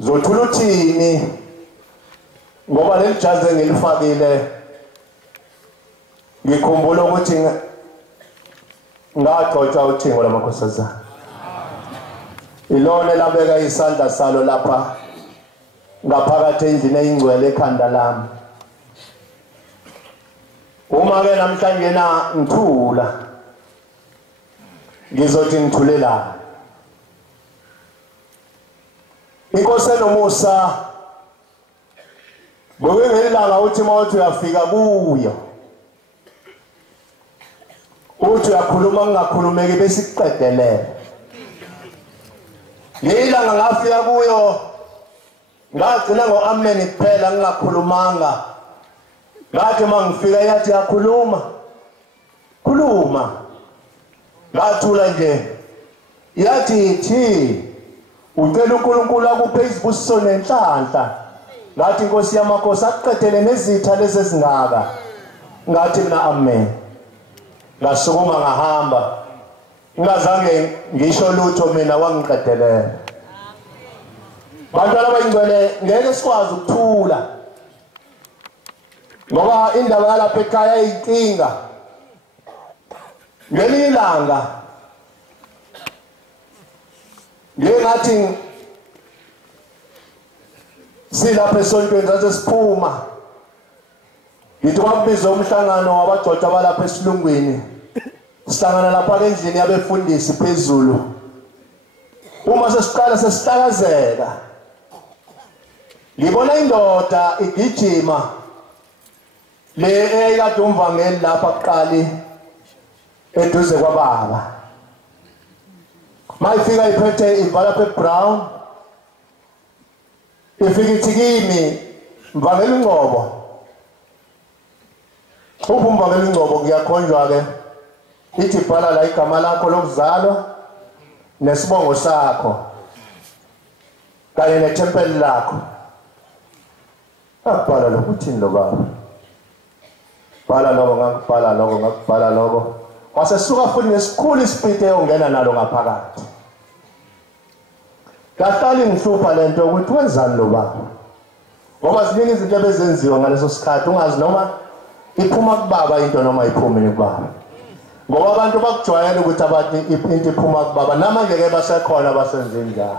Zothula uthini ngoba leli jazi engilifakile ngikhumbula ukuthi ngagcotshwa uthingo lamakhosazana. Ilona labeka isandla salo lapha ngaphakathi endlini eyingcwele ekhanda lami. Uma ke namhlanje na ngithula ngizothi ngithulela. Inkosi enomusa ngokungelanga uthi mawuthi uyafika kuyo uthi uyakhuluma ngingakhulumeki bese ikuqedelele. Ngilanga ngafika kuyo ngagcina ngo-amen kuphela ngingakhulumanga. Ngathi mangifika yathi yakhuluma khuluma. Ngathula nje yathi thi ucela uNkulunkulu akuphe isibusiso nenhlanhla. Ngathi Nkosi yamakhosi akuqedele nezitha lezi ezingaka. Ngathi mina amen. Ngasukuma ngahamba ngingazange ngisho lutho mina wangiqedelela. Bantwana bayingcwele ngeke sikwazi ukuthula ngoba indaba yalapha ekhaya iyinkinga. Ngelinye ilanga ngathi silapha esontweni sathi siphuma ngithi kwakubiza umhlangano wabagcotshwa balapha esilungwini. Sihlangana lapha endlini yabefundisi phezulu. Uma sesiqala sesihlakazeka ngibona indoda igijima le eyakade umvangeli lapha kuqali eduze kwababa. Mayifika iphethe ivala brown ifika ithi kimi mvangeli Ngcobo. Umvangeli Ngcobo ngiyakhonjwa ke ithi bhala la igama lakho lokuzalwa nesibongo sakho kanye nethempeli lakho. Abhala lokho uthini lo baba? Bhala lokho ngakubhala lokho ngakubhala lokho. Wasesuka futhi nesikhulu isipite eyongena nalo ngaphakathi. Kahlali ngihlupha lento ukuthi wenzani lo baba? Ngoba ziningi izinto ebezenziwa ngaleso sikhathi ungazi noma iphuma kubaba into noma iphuma kubaba. Ngoba abantu bakujwayela ukuthi abantu into iphuma kubaba namanje ke basekhona basenze njalo.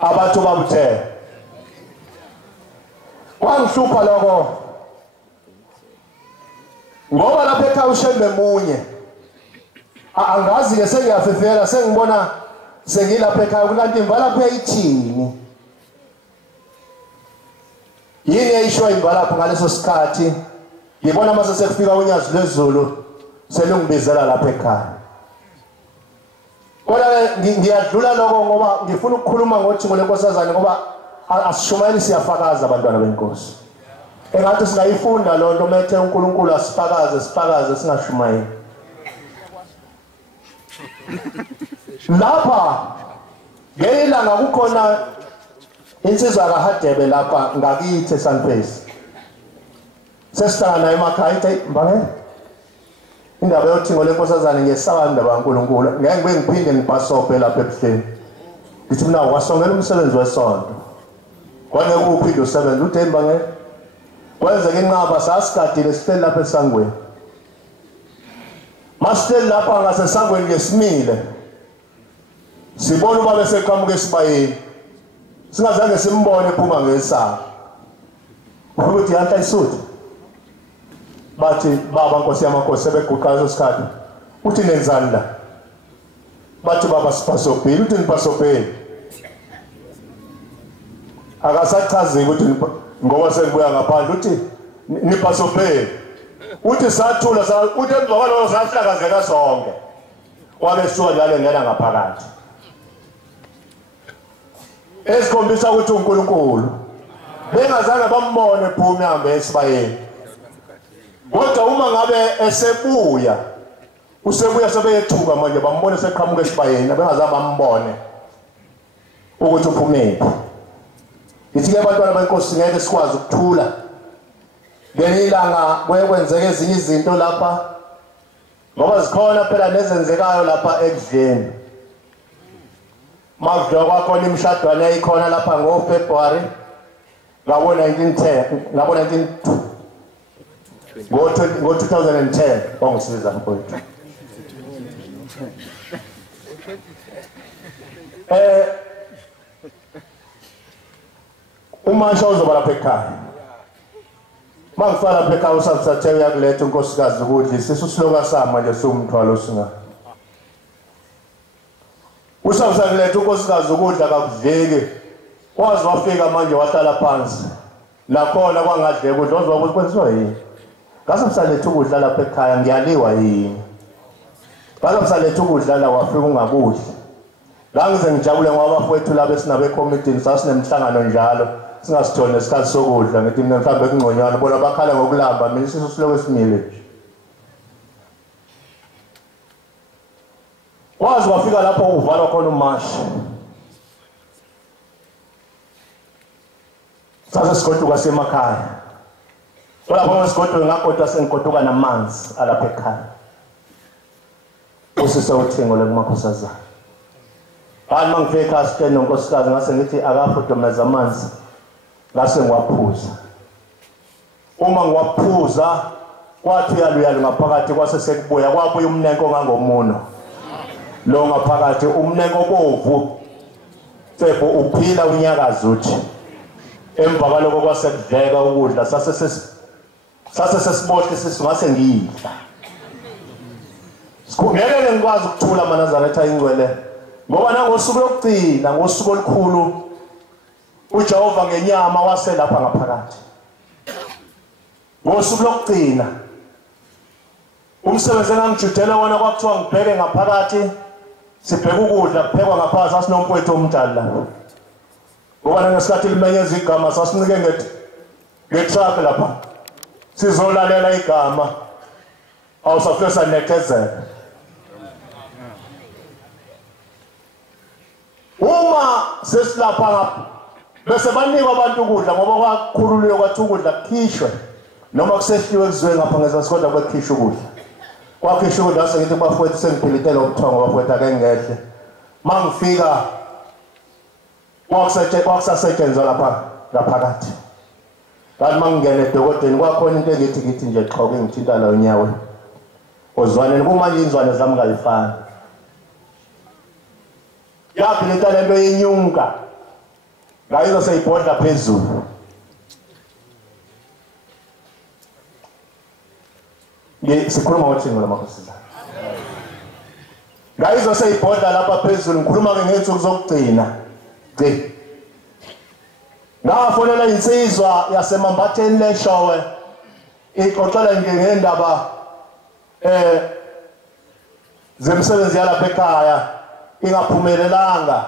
Abantu babuthe. Kwangihlupha lokho. Ngoba lapha ekhaya ushembe munye. Angazi ke sengiyafefela sengibona sengilapha ekhaya kanti imvalapho yayithini. Yini eyisho imvalapho ngaleso sikhathi? Ngibona mase sekufika unyazi lwezulu selungibizela lapha ekhaya. Kodwa ngiyadlula lokho ngoba ngifuna ukukhuluma ngothingo lenkosazane ngoba asishumayeli siyafakaza abantwana benkosi. Engathi singayifunda lonto methe uNkulunkulu asifakaze singashumayeli. Lapha ngelanga kukhona insizwa kaHadebe lapha ngakithi eSunface. Sesihlangana emakhaya ithi mbange indaba yothingo lenkosazane ngesaba indaba kaNkulunkulu. Ngeke ngibe ngiphinde ngibhasope lapha ebuhleni. Ngithi mina wasongela umsebenzi wesonto. Kwane kuphinde usebenza uthe mbange kwenzeke inqaba sasigadile sihleli lapha esangweni. Masihleli lapha ngasesangweni ngesimile. Sibona ubaba eseqhamuka esibayeni. Singazange simbone ephuma ngesango. Ukuthi yanhla isuthi. Bathi baba Nkosi yamakhosi sebeguqa leso sikhathi. Uthi nenzani la? Bathi baba sipasopeli uthi nipasopeli. Akasachazeki ukuthi ngoba sengibuya ngaphandle uthi nipasopeli. Uthi sathula uthi ngoba lo sahlakazeka sonke. Kwabe suka njalo ngena ngaphakathi. Esikhombisa ukuthi uNkulunkulu bengazange bambone ephuma ehambe esibayeni. Kodwa uma ngabe esebuya usebuya sebeyethuka manje bambone seqhamuka esibayeni bengazange bambone ukuthi uphumephi. Ithi ke abantwana benkosi ngeke sikwazi ukuthula. Ngelilanga kwenzeke ezinye izinto lapha ngoba zikhona phela nezenzekayo lapha ekudleni. Mavudwa kwakhona imishadwana eyikhona lapha ngoFebruary ngabo 1910 ngo 2010 bangisiza mfowethu. Umasha uzoba lapha ekhaya. Mangifala lapha ekhaya usathathe uyakuletha unkosikazi ukudla sisusiloka sama nje sumthwalo singa. Usakuletha unkosikazi ukudla kakudleki. Wazi wafika manje wahlala phansi. Lakhona kwangadleki ukudla ozwa ukuthi kwenziwa yini. Ngasaletha ukudla lapha ekhaya ngiyaliwa yini. Ngasaletha ukudla la wafika ungakudli. La ngize ngijabule ngoba bafowethu laba esinabe committee sasinemhlangano njalo. Singasithona isikhathi sokudla ngithi mina mhlambe kungconywana bona bakhala ngokulamba mina sisiloko esimile. Wazi wafika lapho uvalwa khona umashi. Sasa sigoduka semakhaya. Lapho ngesigoduka ngagoduka sengigoduka namanzi alapha ekhaya. Usise uthengo lekumakhosazana. Hayi mangifika ekhaya nonkosikazi ngase ngithi akafudumeza amanzi. Ngase ngiwaphuza. Uma ngiwaphuza kwathi yalu ngaphakathi kwase sekubuya kwabuya umnenko ongangomuno. Lo ngaphakathi umnenko obovu. Tsepho uphila unyakaza uthi. Emva kwaloko kwasekudleka ukudla sase sesibohle sisingase ngiyidla. Ngeke ngikwazi ukuthula manazaretha ingcwele. Ngoba nangosuku lokugcina ngosuku olukhulu uJehova ngenyama waselapha ngaphakathi. Ngosuku lokugcina umsebenzi engangijudela wona kwakuthiwa ngibheke ngaphakathi sibheke ukudla kuphekwa ngaphansi asinomfowethu omdala la. Ngoba ngesikhathi limenyeza igama sasinike ngetruck lapha. Sizolalela igama awusafesa nekezela. Uma sesilapha ngapha bese banikwa abantu ukudla ngoba kwakhululiwe kwathi ukudla kukhishwe noma kusehliwe kuzwe ngapha ngezasikhoda kwekhishwa ukudla. Kwakhishwa ukudla sengithi bafowethu sengiphilitele ubuthongo bafowethu ake ngedle. Mangifika kwakusasetshenzwa lapha ngaphakathi. Kanti mangingena edokodeni kwakhona into engithi nje xhoke ngithinta la unyawo. Ozwaneni kumanje inzwane zami ngayifani. Yapi le talento yenyunga. Ngayizo seyibhodla phezulu. Sikhuluma ngothini lamakhosazana. Ngayizo seyibhodla lapha phezulu ngikhuluma ke ngethuku zokugcina. Ngafonela insizwa yasemambatheni leshowe ixoxela nje ngendaba zemsebenzi yalapha ekhaya ingaphumelelanga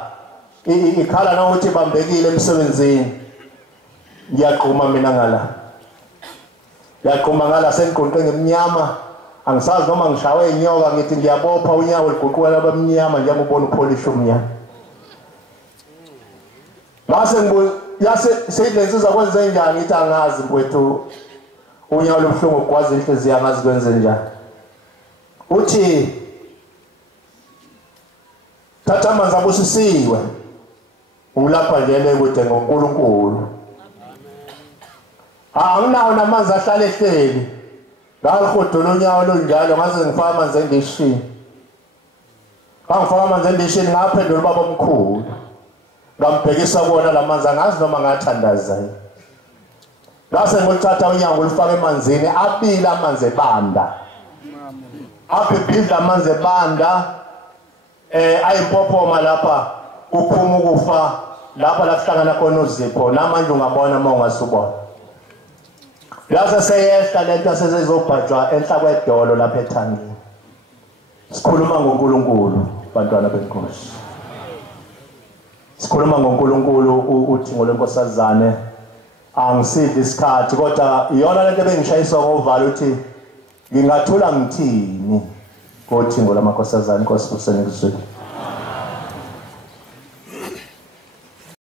ikhala nokuthi bambekile emsebenzini. Ngiyaqhuma mina ngala. Ngiyaqhuma ngala sengiqonqe ngemnyama angisazi noma ngishawe inyoka ngithi ngiyabopha unyawo liguquka labamnyama njengobona upolish umnyama. Base seyidlensiza kwenze njani ithi angazi mfowethu unyawo lomhlungu ukwazi inhliziyo angazi kwenze njani. Uthi thatha amanzi abusisiwe ulapha njele kude ngoNkulunkulu. Anginawo namanzi ahlale ehleli. Ngalihodula unyawo lonjalo ngaze ngifaka amanzi endishini. Ngangifaka amanzi endishini ngaphendula ubaba omkhulu. Ngambhekisa kuona lamanzi angazi noma ngathandaza. Ngase ngothatha unyawo ngolifaka emanzini abila amanzi ebanda. Aphibhidla amanzi ebanda ayimpophoma lapha kuphuma ukufa lapha la kuhlangana khona uZipho namanje ungabona uma ungasubona. Yase seyehla lento sezizobhajwa enhla kwedolo lapha ethangini. Sikhuluma ngoNkulunkulu bantwana benkosi. Sikhuluma ngoNkulunkulu uthingo lenkosazane angisidli isikhathi kodwa iyona lento bengishayiswa ngovalo uthi ngingathula ngithini ngothingo lamakhosazane Nkosi usenekuzweni.